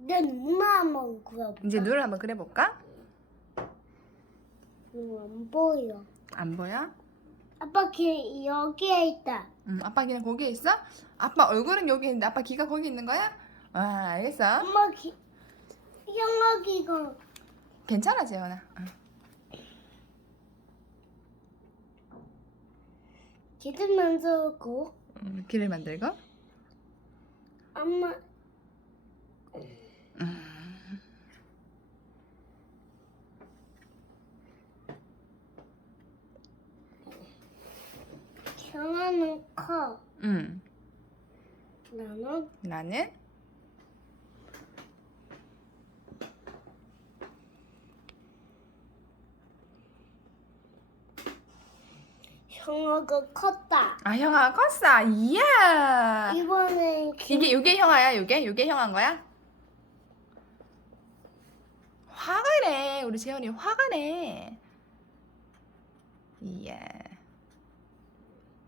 내 눈만 한번 그려볼까? 이제 눈을 한번 그려볼까? 눈안 보여. 안 보여? 아빠 귀 여기에 있다. 음, 아빠 귀는 거기에 있어? 아빠 얼굴은 여기 있는데 아빠 귀가 거기 있는 거야? 아, 알겠어. 엄마 귀 형아 귀가 괜찮아, 재현아. 응. 귀를 만들고 음, 귀를 만들고. 엄마 형아는 커. 음. 나는 나는 형아가 컸다. 아, 형아 컸어. 이야. 이번엔 귀 이게 이게 형아야, 이게 이게 형아인 거야? 화가 내. 우리 재현이 화가 내. 이야.